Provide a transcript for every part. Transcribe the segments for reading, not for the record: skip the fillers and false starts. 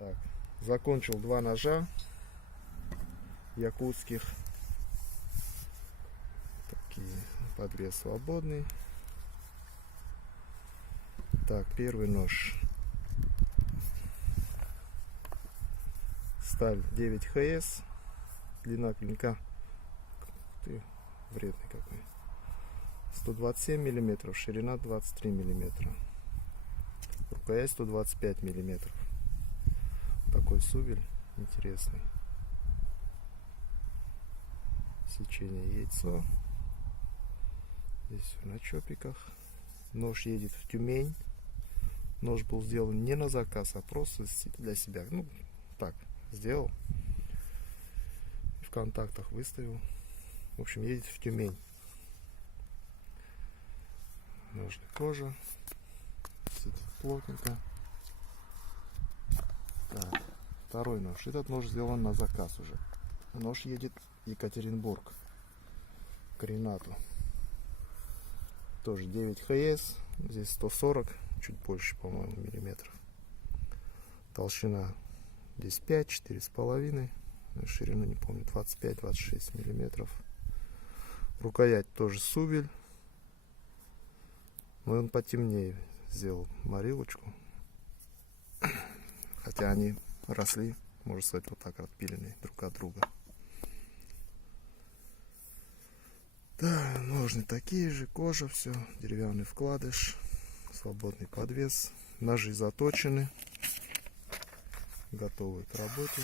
Так, закончил два ножа якутских. Такие, подвес свободный. Так, первый нож. Сталь 9 ХС. Длина клинка. Ты вредный какой. 127 миллиметров, ширина 23 миллиметра. Рукоять 125 миллиметров. Такой сувель интересный. Сечение яйцо. Здесь все на чопиках. Нож едет в Тюмень. Нож был сделан не на заказ, а просто для себя. Ну, так, сделал. В контактах выставил. В общем, едет в Тюмень. Ножная кожа. Сидит плотненько. Так, второй нож. Этот нож сделан на заказ уже. Нож едет в Екатеринбург. К Ренату. Тоже 9 ХС. Здесь 140. Чуть больше, по-моему, миллиметров. Толщина здесь 5, 4,5. Ширину не помню, 25-26 миллиметров. Рукоять тоже сувель. Но он потемнее сделал морилочку. Хотя они росли, можно сказать, вот так отпиленные друг от друга. Да, ножны такие же, кожа, все, деревянный вкладыш, свободный подвес, ножи заточены, готовы к работе.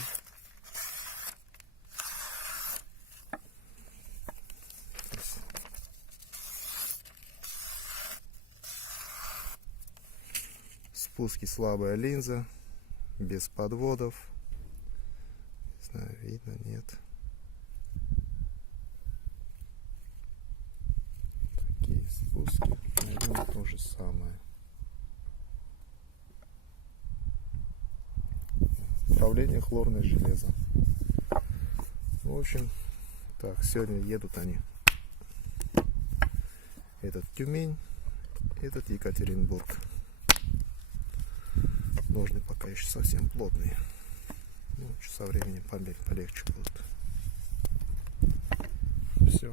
Спуски слабая линза, без подводов. Не знаю, видно, нет. Такие спуски. Наверное, то же самое. Управление хлорное железо. В общем, так, сегодня едут они. Этот Тюмень, этот Екатеринбург. Ножны пока еще совсем плотные. Ну, со временем полегче будут. Все.